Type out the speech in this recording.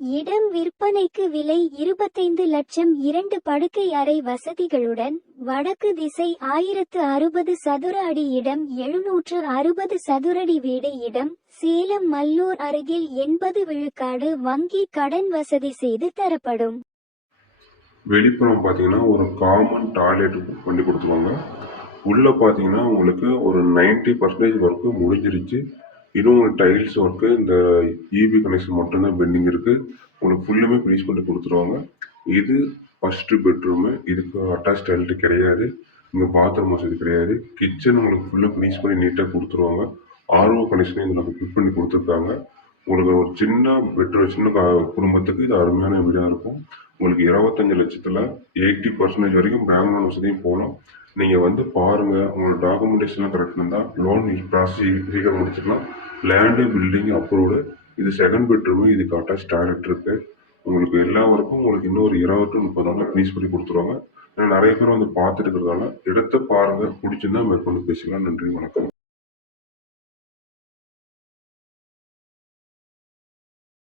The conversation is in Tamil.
இடம் விற்பனைக்கு விலை 25 லட்சம். 2 படுக்கை அறை வசதிகளுடன் வடக்கு திசை 1060 சதுர அடி இடம். 760 சதுரடி வீடு இடம். சேலம் மல்லூர் அருகில் 80 விழுக்காடு வங்கி கடன் வசதி செய்து தரப்படும். வெளிப்புறம் பார்த்தீங்கன்னா ஒரு காமன் டாய்லெட் பண்ணி கொடுத்துருவாங்க. உள்ளே பார்த்தீங்கன்னா உங்களுக்கு ஒரு 90% ஒர்க்கு முடிஞ்சிருச்சு. இன்னும் உங்களுக்கு டைல்ஸ் ஒர்க்கு, இந்த இபி கனெக்ஷன் மட்டும்தான் பெண்டிங் இருக்குது. உங்களுக்கு ஃபுல்லுமே ஃபினிஷ் பண்ணி கொடுத்துருவாங்க. இது ஃபஸ்ட்டு பெட்ரூமு. இதுக்கு அட்டாச் டாய்லெட் கிடையாது. இங்கே பாத்ரூம் வசதி கிடையாது. கிச்சன் உங்களுக்கு ஃபுல்லாக ஃபினிஷ் பண்ணி நீட்டாக கொடுத்துருவாங்க. ஆர்ஓ கனெக்ஷனையும் இதில் ஃபிட் பண்ணி கொடுத்துருக்காங்க. உங்களுக்கு ஒரு சின்ன பெட்ரூம், சின்ன குடும்பத்துக்கு இது அருமையான வீடாக இருக்கும். உங்களுக்கு 25 லட்சத்தில் 80% வரைக்கும் பேங்க் லோன் வசதியும் போகலாம். நீங்கள் வந்து பாருங்கள். உங்களோட டாக்குமெண்டேஷன்லாம் கரெக்ட் இருந்தால் லோன் ப்ராசஸ் சீக்கிரம் முடிச்சுக்கலாம். Land, building approved. இது செகண்ட் பெட்ரூமு. இதுக்கு அட்டாச் டாய்லெட் இருக்குது. உங்களுக்கு எல்லா ஒர்க்கும் உங்களுக்கு இன்னும் ஒரு 20 to 30 நாளில் ஃபினிஷ் பண்ணி கொடுத்துருவாங்க. ஏன்னா நிறைய பேர் வந்து பார்த்துட்டு இருக்கிறதால இடத்த பாருங்கள். பிடிச்சிருந்தா மேற்கொண்டு பேசிக்கலாம். நன்றி, வணக்கம்.